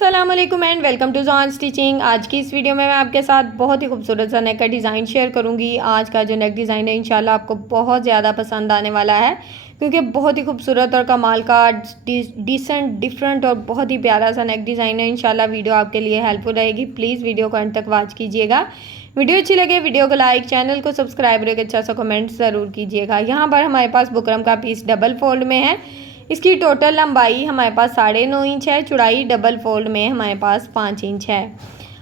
अस्सलामुअलैकुम and welcome to John stitching. आज की इस वीडियो में मैं आपके साथ बहुत ही खूबसूरत सा नेक का डिज़ाइन शेयर करूंगी। आज का जो नेक डिज़ाइन है इंशाल्लाह आपको बहुत ज़्यादा पसंद आने वाला है, क्योंकि बहुत ही खूबसूरत और कमाल का डिसेंट डिफरेंट और बहुत ही प्यारा सा नेक डिज़ाइन है। इंशाल्लाह वीडियो आपके लिए हेल्पफुल रहेगी। प्लीज़ वीडियो को अंत तक वॉच कीजिएगा। वीडियो अच्छी लगे वीडियो को लाइक, चैनल को सब्सक्राइब और एक अच्छा सा कमेंट ज़रूर कीजिएगा। यहाँ पर हमारे पास बुकरम का पीस डबल फोल्ड में है। इसकी टोटल लंबाई हमारे पास 9.5 इंच है, चौड़ाई डबल फोल्ड में हमारे पास 5 इंच है।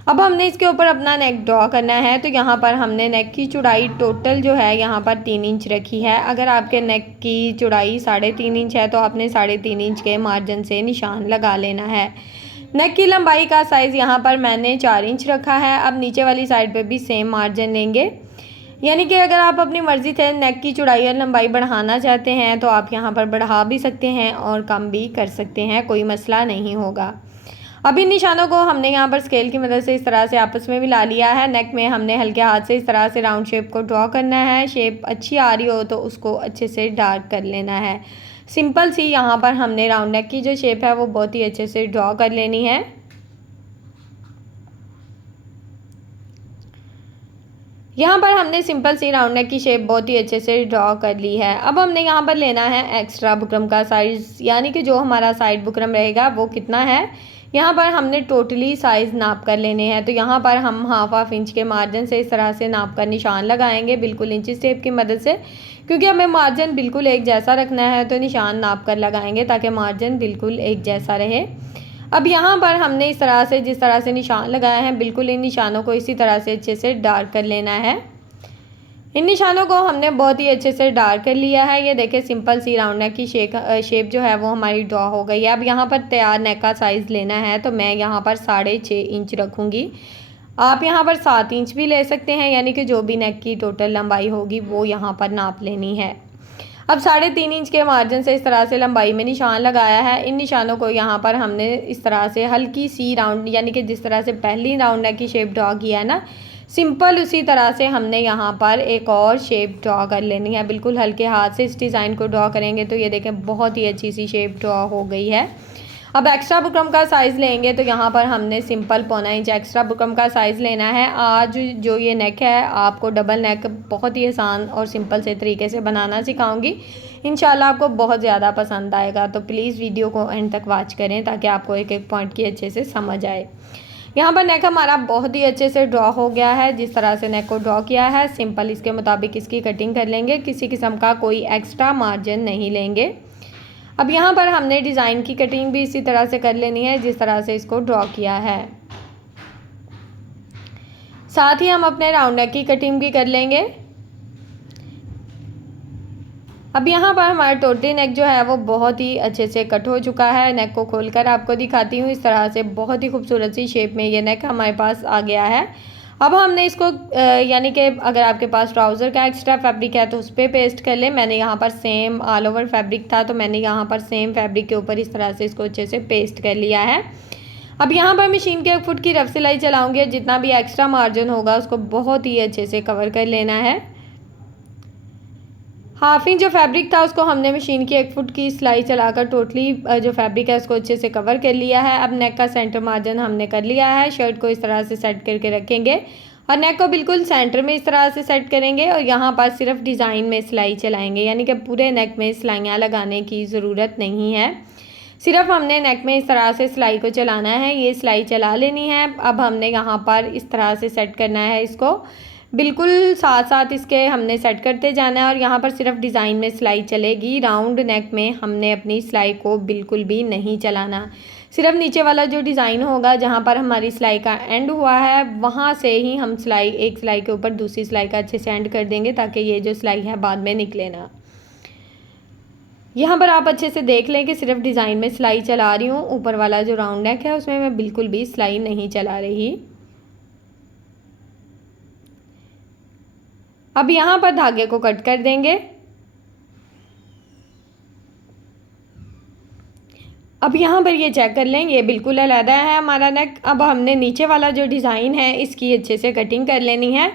अब हमने इसके ऊपर अपना नेक ड्रॉ करना है, तो यहाँ पर हमने नेक की चौड़ाई टोटल जो है यहाँ पर 3 इंच रखी है। अगर आपके नेक की चौड़ाई 3.5 इंच है तो आपने 3.5 इंच के मार्जिन से निशान लगा लेना है। नेक की लंबाई का साइज़ यहाँ पर मैंने 4 इंच रखा है। अब नीचे वाली साइड पे भी सेम मार्जिन लेंगे, यानी कि अगर आप अपनी मर्ज़ी से नेक की चौड़ाई और लंबाई बढ़ाना चाहते हैं तो आप यहाँ पर बढ़ा भी सकते हैं और कम भी कर सकते हैं, कोई मसला नहीं होगा। अब इन निशानों को हमने यहाँ पर स्केल की मदद से इस तरह से आपस में मिला लिया है। नेक में हमने हल्के हाथ से इस तरह से राउंड शेप को ड्रॉ करना है। शेप अच्छी आ रही हो तो उसको अच्छे से डार्क कर लेना है। सिंपल सी यहाँ पर हमने राउंड नेक की जो शेप है वो बहुत ही अच्छे से ड्रॉ कर लेनी है। यहाँ पर हमने सिंपल सी राउंड नेक की शेप बहुत ही अच्छे से ड्रॉ कर ली है। अब हमने यहाँ पर लेना है एक्स्ट्रा बुकरम का साइज़, यानी कि जो हमारा साइड बुकरम रहेगा वो कितना है। यहाँ पर हमने टोटली साइज़ नाप कर लेने हैं। तो यहाँ पर हम हाफ इंच के मार्जिन से इस तरह से नाप कर निशान लगाएंगे, बिल्कुल इंची टेप की मदद से, क्योंकि हमें मार्जिन बिल्कुल एक जैसा रखना है। तो निशान नाप कर लगाएंगे ताकि मार्जिन बिल्कुल एक जैसा रहे। अब यहाँ पर हमने इस तरह से जिस तरह से निशान लगाए हैं, बिल्कुल इन निशानों को इसी तरह से अच्छे से डार्क कर लेना है। इन निशानों को हमने बहुत ही अच्छे से डार्क कर लिया है। ये देखिए सिंपल सी राउंड नेक की शेप जो है वो हमारी ड्रॉ हो गई है। अब यहाँ पर तैयार नेक का साइज़ लेना है, तो मैं यहाँ पर 6.5 इंच रखूँगी। आप यहाँ पर 7 इंच भी ले सकते हैं, यानी कि जो भी नेक की टोटल लंबाई होगी वो यहाँ पर नाप लेनी है। अब 3.5 इंच के मार्जिन से इस तरह से लंबाई में निशान लगाया है। इन निशानों को यहाँ पर हमने इस तरह से हल्की सी राउंड, यानी कि जिस तरह से पहली राउंड नेक की शेप ड्रॉ किया है ना, सिंपल उसी तरह से हमने यहाँ पर एक और शेप ड्रॉ कर लेनी है। बिल्कुल हल्के हाथ से इस डिज़ाइन को ड्रॉ करेंगे तो ये देखें बहुत ही अच्छी सी शेप ड्रॉ हो गई है। अब एक्स्ट्रा बुकरम का साइज़ लेंगे, तो यहाँ पर हमने सिंपल 1.25 इंच एक्स्ट्रा बुकरम का साइज़ लेना है। आज जो ये नेक है आपको डबल नेक बहुत ही आसान और सिंपल से तरीके से बनाना सिखाऊंगी। इंशाल्लाह आपको बहुत ज़्यादा पसंद आएगा, तो प्लीज़ वीडियो को एंड तक वॉच करें ताकि आपको एक एक पॉइंट की अच्छे से समझ आए। यहाँ पर नेक हमारा बहुत ही अच्छे से ड्रॉ हो गया है। जिस तरह से नेक को ड्रॉ किया है सिंपल इसके मुताबिक इसकी कटिंग कर लेंगे, किसी किस्म का कोई एक्स्ट्रा मार्जिन नहीं लेंगे। अब यहाँ पर हमने डिज़ाइन की कटिंग भी इसी तरह से कर लेनी है जिस तरह से इसको ड्रॉ किया है। साथ ही हम अपने राउंड नेक की कटिंग भी कर लेंगे। अब यहाँ पर हमारा टोटली नेक जो है वो बहुत ही अच्छे से कट हो चुका है। नेक को खोलकर आपको दिखाती हूँ। इस तरह से बहुत ही खूबसूरत सी शेप में ये नेक हमारे पास आ गया है। अब हमने इसको यानी कि अगर आपके पास ट्राउज़र का एक्स्ट्रा फैब्रिक है तो उस पर पेस्ट कर लें। मैंने यहाँ पर सेम ऑल ओवर फैब्रिक था, तो मैंने यहाँ पर सेम फैब्रिक के ऊपर इस तरह से इसको अच्छे से पेस्ट कर लिया है। अब यहाँ पर मशीन के 1 फुट की रफ सिलाई चलाऊँगी। जितना भी एक्स्ट्रा मार्जिन होगा उसको बहुत ही अच्छे से कवर कर लेना है। हाफ इंच जो फैब्रिक था उसको हमने मशीन की 1 फुट की सिलाई चलाकर टोटली जो फैब्रिक है उसको अच्छे से कवर कर लिया है। अब नेक का सेंटर मार्जिन हमने कर लिया है। शर्ट को इस तरह से सेट करके रखेंगे और नेक को बिल्कुल सेंटर में इस तरह से सेट करेंगे और यहाँ पर सिर्फ डिज़ाइन में सिलाई चलाएंगे, यानी कि पूरे नेक में सिलाइयाँ लगाने की ज़रूरत नहीं है। सिर्फ हमने नेक में इस तरह से सिलाई को चलाना है, ये सिलाई चला लेनी है। अब हमने यहाँ पर इस तरह से सेट करना है इसको, बिल्कुल साथ साथ इसके हमने सेट करते जाना है और यहाँ पर सिर्फ डिज़ाइन में सिलाई चलेगी। राउंड नेक में हमने अपनी सिलाई को बिल्कुल भी नहीं चलाना। सिर्फ नीचे वाला जो डिज़ाइन होगा जहाँ पर हमारी सिलाई का एंड हुआ है वहाँ से ही हम सिलाई, एक सिलाई के ऊपर दूसरी सिलाई का अच्छे से एंड कर देंगे ताकि ये जो सिलाई है बाद में निकले ना। यहाँ पर आप अच्छे से देख लें कि सिर्फ डिज़ाइन में सिलाई चला रही हूँ। ऊपर वाला जो राउंड नेक है उसमें मैं बिल्कुल भी सिलाई नहीं चला रही। अब यहाँ पर धागे को कट कर देंगे। अब यहाँ पर ये चेक कर लें, ये बिल्कुल अलग है हमारा नेक। अब हमने नीचे वाला जो डिज़ाइन है इसकी अच्छे से कटिंग कर लेनी है।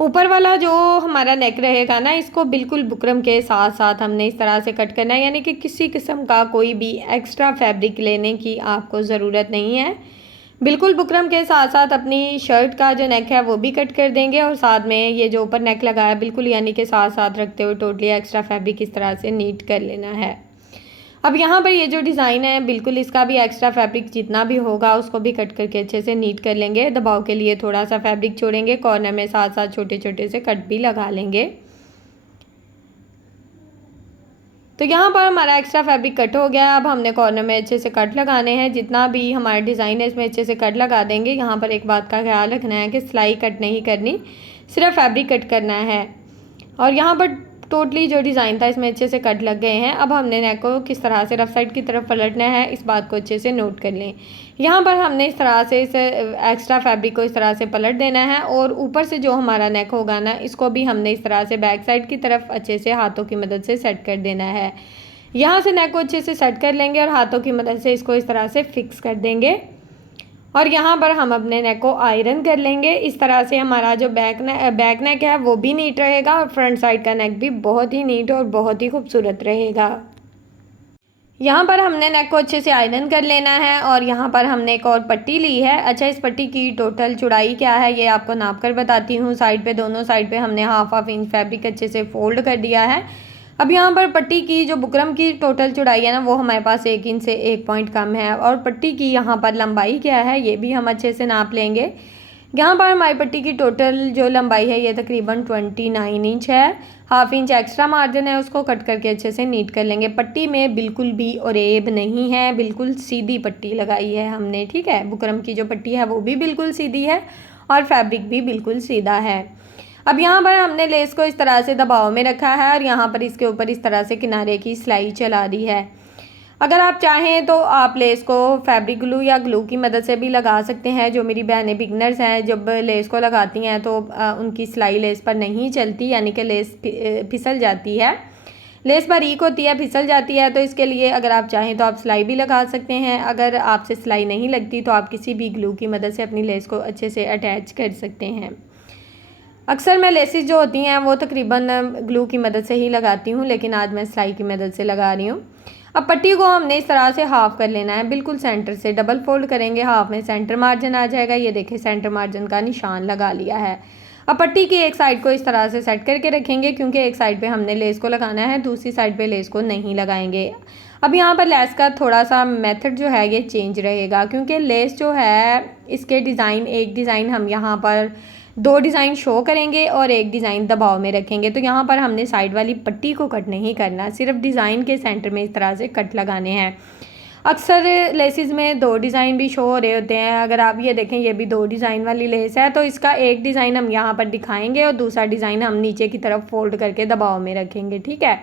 ऊपर वाला जो हमारा नेक रहेगा ना, इसको बिल्कुल बुकरम के साथ साथ हमने इस तरह से कट करना है, यानी कि किसी किस्म का कोई भी एक्स्ट्रा फैब्रिक लेने की आपको ज़रूरत नहीं है। बिल्कुल बुकरम के साथ साथ अपनी शर्ट का जो नेक है वो भी कट कर देंगे, और साथ में ये जो ऊपर नेक लगाया बिल्कुल यानी कि साथ साथ रखते हुए टोटली एक्स्ट्रा फैब्रिक इस तरह से नीट कर लेना है। अब यहाँ पर ये जो डिज़ाइन है बिल्कुल इसका भी एक्स्ट्रा फैब्रिक जितना भी होगा उसको भी कट करके अच्छे से नीट कर लेंगे। दबाव के लिए थोड़ा सा फैब्रिक छोड़ेंगे, कॉर्नर में साथ साथ छोटे छोटे से कट भी लगा लेंगे। तो यहाँ पर हमारा एक्स्ट्रा फैब्रिक कट हो गया। अब हमने कॉर्नर में अच्छे से कट लगाने हैं, जितना भी हमारा डिज़ाइन है इसमें अच्छे से कट लगा देंगे। यहाँ पर एक बात का ख्याल रखना है कि सिलाई कट नहीं करनी, सिर्फ फैब्रिक कट करना है। और यहाँ पर टोटली जो डिज़ाइन था इसमें अच्छे से कट लग गए हैं। अब हमने नेक को किस तरह से रफ साइड की तरफ पलटना है इस बात को अच्छे से नोट कर लें। यहाँ पर हमने इस तरह से इस एक्स्ट्रा फैब्रिक को इस तरह से पलट देना है, और ऊपर से जो हमारा नेक होगा ना इसको भी हमने इस तरह से बैक साइड की तरफ अच्छे से हाथों की मदद से सेट कर देना है। यहाँ से नेक को अच्छे से सेट कर लेंगे और हाथों की मदद से इसको इस तरह से फिक्स कर देंगे, और यहाँ पर हम अपने नेक को आयरन कर लेंगे। इस तरह से हमारा जो बैक नेक है वो भी नीट रहेगा, और फ्रंट साइड का नेक भी बहुत ही नीट और बहुत ही खूबसूरत रहेगा। यहाँ पर हमने नेक को अच्छे से आयरन कर लेना है, और यहाँ पर हमने एक और पट्टी ली है। अच्छा, इस पट्टी की टोटल चौड़ाई क्या है ये आपको नाप कर बताती हूँ। साइड पे दोनों साइड पे हमने हाफ इंच फैब्रिक अच्छे से फोल्ड कर दिया है। अब यहाँ पर पट्टी की जो बुकरम की टोटल चौड़ाई है ना वो हमारे पास 1 इंच से 1 पॉइंट कम है, और पट्टी की यहाँ पर लंबाई क्या है ये भी हम अच्छे से नाप लेंगे। यहाँ पर हमारी पट्टी की टोटल जो लंबाई है ये तकरीबन 29 इंच है। हाफ इंच एक्स्ट्रा मार्जिन है उसको कट करके अच्छे से नीट कर लेंगे। पट्टी में बिल्कुल भी ओरेब नहीं है, बिल्कुल सीधी पट्टी लगाई है हमने, ठीक है। बुकरम की जो पट्टी है वो भी बिल्कुल सीधी है, और फैब्रिक भी बिल्कुल सीधा है। अब यहाँ पर हमने लेस को इस तरह से दबाव में रखा है, और यहाँ पर इसके ऊपर इस तरह से किनारे की सिलाई चला दी है। अगर आप चाहें तो आप लेस को फैब्रिक ग्लू या ग्लू की मदद से भी लगा सकते हैं। जो मेरी बहनें बिगनर्स हैं जब लेस को लगाती हैं तो उनकी सिलाई लेस पर नहीं चलती, यानी कि लेस फिसल जाती है। लेस बारीक होती है, फिसल जाती है, तो इसके लिए अगर आप चाहें तो आप सिलाई भी लगा सकते हैं। अगर आपसे सिलाई नहीं लगती तो आप किसी भी ग्लू की मदद से अपनी लेस को अच्छे से अटैच कर सकते हैं। अक्सर मैं लेसेस जो होती हैं वो तकरीबन ग्लू की मदद से ही लगाती हूँ, लेकिन आज मैं सिलाई की मदद से लगा रही हूँ। अब पट्टी को हमने इस तरह से हाफ़ कर लेना है, बिल्कुल सेंटर से डबल फोल्ड करेंगे, हाफ में सेंटर मार्जिन आ जाएगा। ये देखें सेंटर मार्जिन का निशान लगा लिया है। अब पट्टी की एक साइड को इस तरह से सेट करके रखेंगे, क्योंकि एक साइड पे हमने लेस को लगाना है, दूसरी साइड पे लेस को नहीं लगाएंगे। अब यहाँ पर लेस का थोड़ा सा मेथड जो है ये चेंज रहेगा, क्योंकि लेस जो है इसके डिज़ाइन, एक डिज़ाइन हम यहाँ पर 2 डिज़ाइन शो करेंगे और एक डिज़ाइन दबाव में रखेंगे। तो यहाँ पर हमने साइड वाली पट्टी को कट नहीं करना, सिर्फ डिज़ाइन के सेंटर में इस तरह से कट लगाने हैं। अक्सर लेसेस में 2 डिज़ाइन भी शो हो रहे होते हैं। अगर आप ये देखें ये भी 2 डिज़ाइन वाली लेस है, तो इसका एक डिज़ाइन हम यहाँ पर दिखाएंगे और दूसरा डिज़ाइन हम नीचे की तरफ फोल्ड करके दबाव में रखेंगे, ठीक है।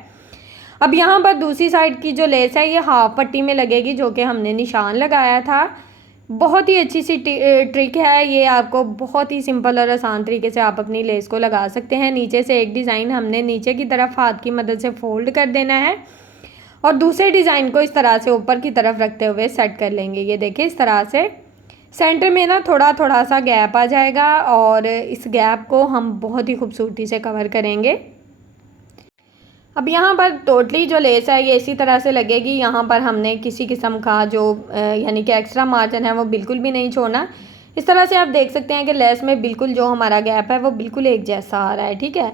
अब यहाँ पर दूसरी साइड की जो लेस है ये हाफ पट्टी में लगेगी, जो कि हमने निशान लगाया था। बहुत ही अच्छी सी ट्रिक है ये, आपको बहुत ही सिंपल और आसान तरीके से आप अपनी लेस को लगा सकते हैं। नीचे से एक डिज़ाइन हमने नीचे की तरफ हाथ की मदद से फोल्ड कर देना है, और दूसरे डिज़ाइन को इस तरह से ऊपर की तरफ रखते हुए सेट कर लेंगे। ये देखिए इस तरह से सेंटर में ना थोड़ा थोड़ा सा गैप आ जाएगा, और इस गैप को हम बहुत ही खूबसूरती से कवर करेंगे। अब यहाँ पर टोटली जो लेस है ये इसी तरह से लगेगी। यहाँ पर हमने किसी किस्म का जो यानी कि एक्स्ट्रा मार्जिन है वो बिल्कुल भी नहीं छोड़ना। इस तरह से आप देख सकते हैं कि लेस में बिल्कुल जो हमारा गैप है वो बिल्कुल एक जैसा आ रहा है, ठीक है।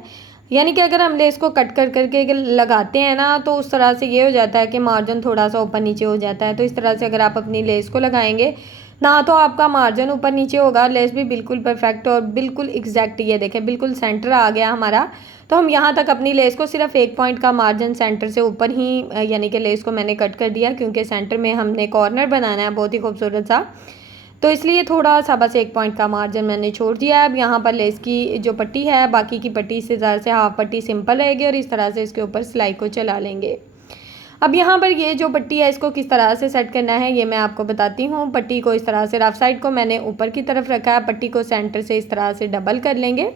यानी कि अगर हम लेस को कट कर करके लगाते हैं ना तो उस तरह से ये हो जाता है कि मार्जिन थोड़ा सा ऊपर नीचे हो जाता है। तो इस तरह से अगर आप अपनी लेस को लगाएंगे ना तो आपका मार्जिन ऊपर नीचे होगा, लेस भी बिल्कुल परफेक्ट और बिल्कुल एग्जैक्ट, ये देखें बिल्कुल सेंटर आ गया हमारा। तो हम यहाँ तक अपनी लेस को सिर्फ 1 पॉइंट का मार्जिन सेंटर से ऊपर ही यानी कि लेस को मैंने कट कर दिया, क्योंकि सेंटर में हमने कॉर्नर बनाना है बहुत ही खूबसूरत सा, तो इसलिए थोड़ा सा बस 1 पॉइंट का मार्जिन मैंने छोड़ दिया है। अब यहाँ पर लेस की जो पट्टी है बाकी की पट्टी से ज़्यादा से हाफ पट्टी सिंपल रहेगी, और इस तरह से इसके ऊपर सिलाई को चला लेंगे। अब यहाँ पर ये जो पट्टी है इसको किस तरह से सेट करना है ये मैं आपको बताती हूँ। पट्टी को इस तरह से रफ साइड को मैंने ऊपर की तरफ रखा है, पट्टी को सेंटर से इस तरह से डबल कर लेंगे।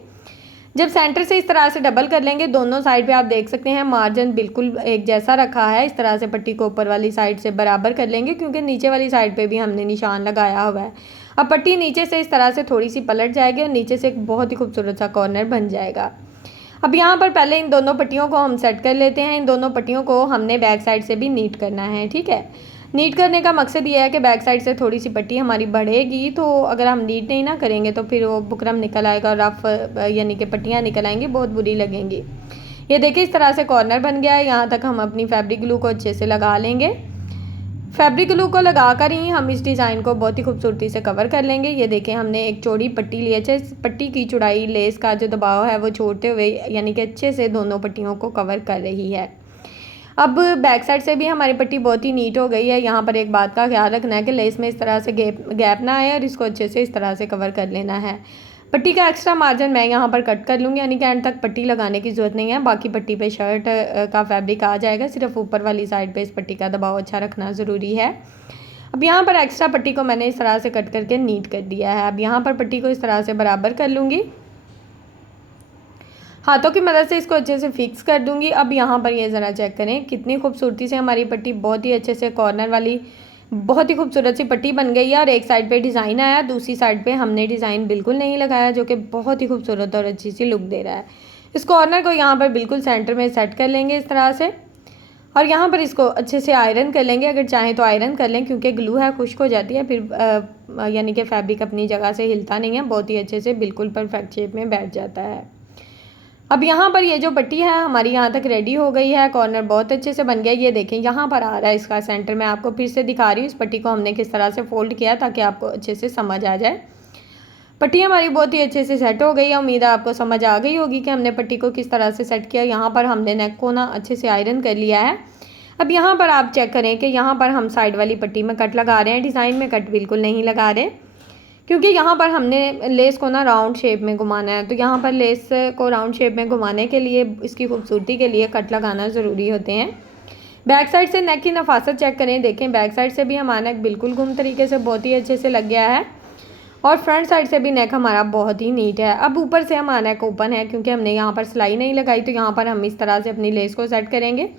जब सेंटर से इस तरह से डबल कर लेंगे, दोनों साइड पे आप देख सकते हैं मार्जिन बिल्कुल एक जैसा रखा है। इस तरह से पट्टी को ऊपर वाली साइड से बराबर कर लेंगे, क्योंकि नीचे वाली साइड पे भी हमने निशान लगाया हुआ है। अब पट्टी नीचे से इस तरह से थोड़ी सी पलट जाएगी और नीचे से एक बहुत ही खूबसूरत सा कॉर्नर बन जाएगा। अब यहाँ पर पहले इन दोनों पट्टियों को हम सेट कर लेते हैं। इन दोनों पट्टियों को हमने बैक साइड से भी नीट करना है, ठीक है। नीट करने का मकसद ये है कि बैक साइड से थोड़ी सी पट्टी हमारी बढ़ेगी, तो अगर हम नीट नहीं ना करेंगे तो फिर वो बुकरम निकल आएगा और रफ यानी कि पट्टियाँ निकल आएंगी, बहुत बुरी लगेंगी। ये देखिए इस तरह से कॉर्नर बन गया है। यहाँ तक हम अपनी फैब्रिक ग्लू को अच्छे से लगा लेंगे। फैब्रिक ग्लू को लगाकर ही हम इस डिज़ाइन को बहुत ही खूबसूरती से कवर कर लेंगे। ये देखें हमने एक चौड़ी पट्टी ली है। पट्टी की चौड़ाई लेस का जो दबाव है वो छोड़ते हुए यानी कि अच्छे से दोनों पट्टियों को कवर कर रही है। अब बैक साइड से भी हमारी पट्टी बहुत ही नीट हो गई है। यहाँ पर एक बात का ख्याल रखना है कि लेस में इस तरह से गैप ना आए और इसको अच्छे से इस तरह से कवर कर लेना है। पट्टी का एक्स्ट्रा मार्जिन मैं यहाँ पर कट कर लूँगी, यानी कि एंड तक पट्टी लगाने की ज़रूरत नहीं है। बाकी पट्टी पे शर्ट का फैब्रिक आ जाएगा, सिर्फ ऊपर वाली साइड पे इस पट्टी का दबाव अच्छा रखना ज़रूरी है। अब यहाँ पर एक्स्ट्रा पट्टी को मैंने इस तरह से कट करके नीट कर दिया है। अब यहाँ पर पट्टी को इस तरह से बराबर कर लूँगी, हाथों की मदद से इसको अच्छे से फिक्स कर दूँगी। अब यहाँ पर ये ज़रा चेक करें कितनी खूबसूरती से हमारी पट्टी बहुत ही अच्छे से कॉर्नर वाली बहुत ही खूबसूरत सी पट्टी बन गई है। और एक साइड पे डिज़ाइन आया, दूसरी साइड पे हमने डिज़ाइन बिल्कुल नहीं लगाया, जो कि बहुत ही खूबसूरत और अच्छी सी लुक दे रहा है। इस कॉर्नर को यहाँ पर बिल्कुल सेंटर में सेट कर लेंगे इस तरह से, और यहाँ पर इसको अच्छे से आयरन कर लेंगे। अगर चाहें तो आयरन कर लें, क्योंकि ग्लू है खुश्क हो जाती है फिर यानी कि फैब्रिक अपनी जगह से हिलता नहीं है, बहुत ही अच्छे से बिल्कुल परफेक्ट शेप में बैठ जाता है। अब यहाँ पर ये जो पट्टी है हमारी यहाँ तक रेडी हो गई है। कॉर्नर बहुत अच्छे से बन गया। ये देखें यहाँ पर आ रहा है इसका सेंटर। मैं आपको फिर से दिखा रही हूँ इस पट्टी को हमने किस तरह से फोल्ड किया ताकि आपको अच्छे से समझ आ जाए। पट्टी हमारी बहुत ही अच्छे से सेट हो गई है। उम्मीद है आपको समझ आ गई होगी कि हमने पट्टी को किस तरह से सेट किया। यहाँ पर हमने नेक को ना अच्छे से आयरन कर लिया है। अब यहाँ पर आप चेक करें कि यहाँ पर हम साइड वाली पट्टी में कट लगा रहे हैं, डिज़ाइन में कट बिल्कुल नहीं लगा रहे, क्योंकि यहाँ पर हमने लेस को ना राउंड शेप में घुमाना है। तो यहाँ पर लेस को राउंड शेप में घुमाने के लिए इसकी खूबसूरती के लिए कट लगाना ज़रूरी होते हैं। बैक साइड से नेक की नफासत चेक करें, देखें बैक साइड से भी हमारा नेक बिल्कुल गुम तरीके से बहुत ही अच्छे से लग गया है, और फ्रंट साइड से भी नेक हमारा बहुत ही नीट है। अब ऊपर से हमारा नेक ओपन है, क्योंकि हमने यहाँ पर सिलाई नहीं लगाई, तो यहाँ पर हम इस तरह से अपनी लेस को सेट करेंगे।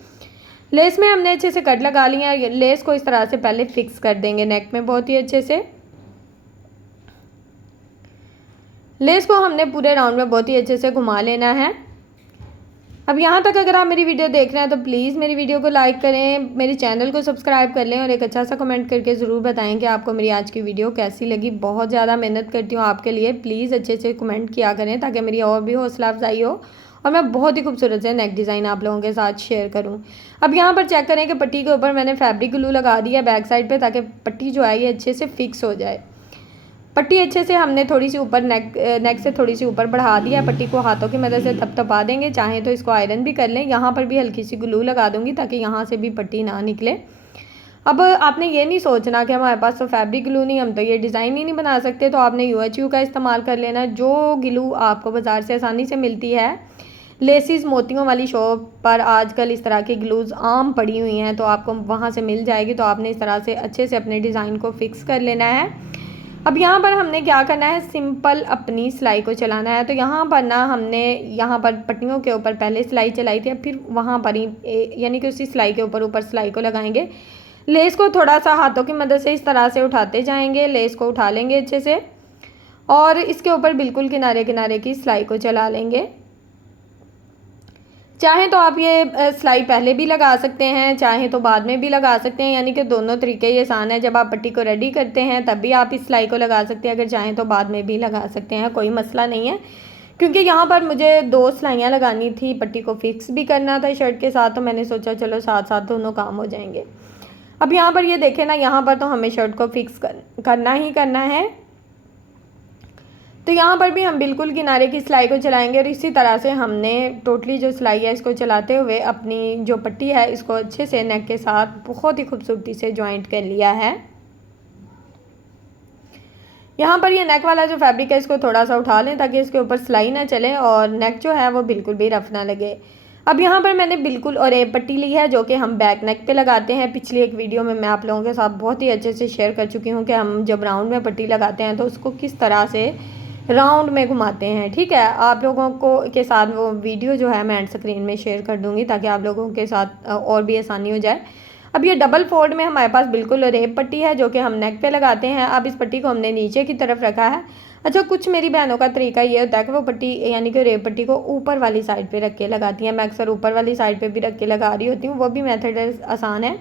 लेस में हमने अच्छे से कट लगा लिया है। लेस को इस तरह से पहले फिक्स कर देंगे नेक में बहुत ही अच्छे से। लेस को हमने पूरे राउंड में बहुत ही अच्छे से घुमा लेना है। अब यहाँ तक अगर आप मेरी वीडियो देख रहे हैं तो प्लीज़ मेरी वीडियो को लाइक करें, मेरे चैनल को सब्सक्राइब कर लें और एक अच्छा सा कमेंट करके ज़रूर बताएं कि आपको मेरी आज की वीडियो कैसी लगी। बहुत ज़्यादा मेहनत करती हूँ आपके लिए, प्लीज़ अच्छे से कमेंट किया करें ताकि मेरी और भी हौसला अफजाई हो और मैं बहुत ही खूबसूरत से नेक डिज़ाइन आप लोगों के साथ शेयर करूँ। अब यहाँ पर चेक करें कि पट्टी के ऊपर मैंने फैब्रिक ग्लू लगा दिया बैक साइड पर, ताकि पट्टी जो है ये अच्छे से फिक्स हो जाए। पट्टी अच्छे से हमने थोड़ी सी ऊपर नेक से थोड़ी सी ऊपर बढ़ा दिया। पट्टी को हाथों की मदद से थपथपा देंगे, चाहें तो इसको आयरन भी कर लें। यहाँ पर भी हल्की सी ग्लू लगा दूंगी ताकि यहाँ से भी पट्टी ना निकले। अब आपने ये नहीं सोचना कि हमारे पास तो फैब्रिक ग्लू नहीं, हम तो ये डिज़ाइन ही नहीं बना सकते, तो आपने UHU का इस्तेमाल कर लेना। जो ग्लू आपको बाज़ार से आसानी से मिलती है, लेसिस मोतियों वाली शॉप पर आजकल इस तरह की ग्लूज़ आम पड़ी हुई हैं, तो आपको वहाँ से मिल जाएगी। तो आपने इस तरह से अच्छे से अपने डिज़ाइन को फिक्स कर लेना है। अब यहाँ पर हमने क्या करना है, सिंपल अपनी सिलाई को चलाना है। तो यहाँ पर ना हमने यहाँ पर पट्टियों के ऊपर पहले सिलाई चलाई थी, फिर वहाँ पर ही यानी कि उसी सिलाई के ऊपर सिलाई को लगाएंगे। लेस को थोड़ा सा हाथों की मदद से इस तरह से उठाते जाएंगे, लेस को उठा लेंगे अच्छे से और इसके ऊपर बिल्कुल किनारे किनारे की सिलाई को चला लेंगे। चाहें तो आप ये सिलाई पहले भी लगा सकते हैं, चाहें तो बाद में भी लगा सकते हैं, यानी कि दोनों तरीके ये आसान है। जब आप पट्टी को रेडी करते हैं तब भी आप इस सिलाई को लगा सकते हैं, अगर चाहें तो बाद में भी लगा सकते हैं, कोई मसला नहीं है। क्योंकि यहाँ पर मुझे 2 सिलाइयाँ लगानी थी, पट्टी को फिक्स भी करना था शर्ट के साथ, तो मैंने सोचा चलो साथ साथ दोनों काम हो जाएंगे। अब यहाँ पर ये देखें ना, यहाँ पर तो हमें शर्ट को फिक्स करना ही करना है। तो यहाँ पर भी हम बिल्कुल किनारे की सिलाई को चलाएंगे और इसी तरह से हमने टोटली जो सिलाई है इसको चलाते हुए अपनी जो पट्टी है इसको अच्छे से नेक के साथ बहुत ही खूबसूरती से जॉइंट कर लिया है। यहाँ पर ये नेक वाला जो फैब्रिक है इसको थोड़ा सा उठा लें ताकि इसके ऊपर सिलाई ना चले और नेक जो है वो बिल्कुल भी रफ ना लगे। अब यहाँ पर मैंने बिल्कुल और एक पट्टी ली है जो कि हम बैक नेक पे लगाते हैं। पिछली एक वीडियो में मैं आप लोगों के साथ बहुत ही अच्छे से शेयर कर चुकी हूँ कि हम जब राउंड में पट्टी लगाते हैं तो उसको किस तरह से राउंड में घुमाते हैं। ठीक है, आप लोगों को के साथ वो वीडियो जो है मैं एंड स्क्रीन में शेयर कर दूंगी ताकि आप लोगों के साथ और भी आसानी हो जाए। अब ये डबल फोल्ड में हमारे पास बिल्कुल रेब पट्टी है जो कि हम नेक पे लगाते हैं। अब इस पट्टी को हमने नीचे की तरफ रखा है। अच्छा, कुछ मेरी बहनों का तरीका ये होता है कि वो पट्टी यानी कि रेब पट्टी को ऊपर वाली साइड पे रख के लगाती हैं। मैं अक्सर ऊपर वाली साइड पे भी रख के लगा रही होती हूँ, वो भी मेथड आसान है।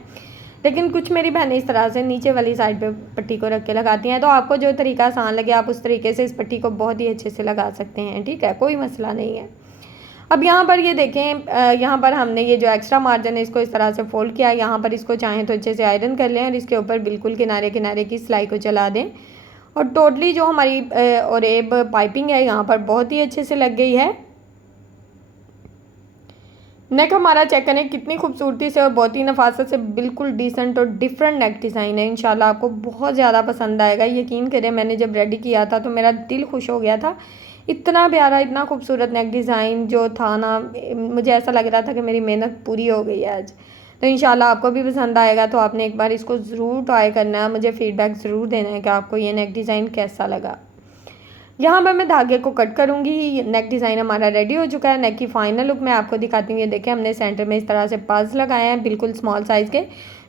लेकिन कुछ मेरी बहनें इस तरह से नीचे वाली साइड पे पट्टी को रख के लगाती हैं। तो आपको जो तरीका आसान लगे आप उस तरीके से इस पट्टी को बहुत ही अच्छे से लगा सकते हैं, ठीक है, कोई मसला नहीं है। अब यहाँ पर ये देखें, यहाँ पर हमने ये जो एक्स्ट्रा मार्जिन है इसको इस तरह से फोल्ड किया। यहाँ पर इसको चाहें तो अच्छे से आयरन कर लें और इसके ऊपर बिल्कुल किनारे किनारे की सिलाई को चला दें और टोटली जो हमारी रेब पाइपिंग है यहाँ पर बहुत ही अच्छे से लग गई है। नेक हमारा चेक करें कितनी खूबसूरती से और बहुत ही नफासत से बिल्कुल डिसेंट और डिफरेंट नेक डिज़ाइन है। इंशाल्लाह आपको बहुत ज़्यादा पसंद आएगा। यकीन करें, मैंने जब रेडी किया था तो मेरा दिल खुश हो गया था। इतना प्यारा, इतना खूबसूरत नेक डिज़ाइन जो था ना, मुझे ऐसा लग रहा था कि मेरी मेहनत पूरी हो गई है आज। तो इंशाल्लाह आपको भी पसंद आएगा। तो आपने एक बार इसको ज़रूर ट्राई करना है, मुझे फ़ीडबैक ज़रूर देना है कि आपको ये नेक डिज़ाइन कैसा लगा। यहाँ पर मैं धागे को कट करूँगी। नेक डिज़ाइन हमारा रेडी हो चुका है। नेक की फाइनल लुक मैं आपको दिखाती हूँ। ये देखें, हमने सेंटर में इस तरह से पर्ल्स लगाए हैं बिल्कुल स्मॉल साइज़ के,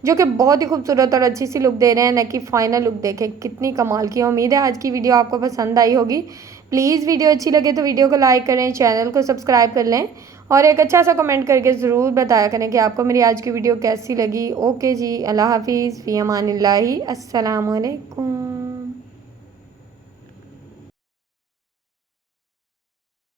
जो कि बहुत ही खूबसूरत और अच्छी सी लुक दे रहे हैं। नेक की फाइनल लुक देखें कितनी कमाल की है। उम्मीद है आज की वीडियो आपको पसंद आई होगी। प्लीज़ वीडियो अच्छी लगे तो वीडियो को लाइक करें, चैनल को सब्सक्राइब कर लें और एक अच्छा सा कमेंट करके ज़रूर बताया करें कि आपको मेरी आज की वीडियो कैसी लगी। ओके जी, अल्लाह हाफिज़, फ़ी अमानिल्लाहि, अस्सलाम वालेकुम।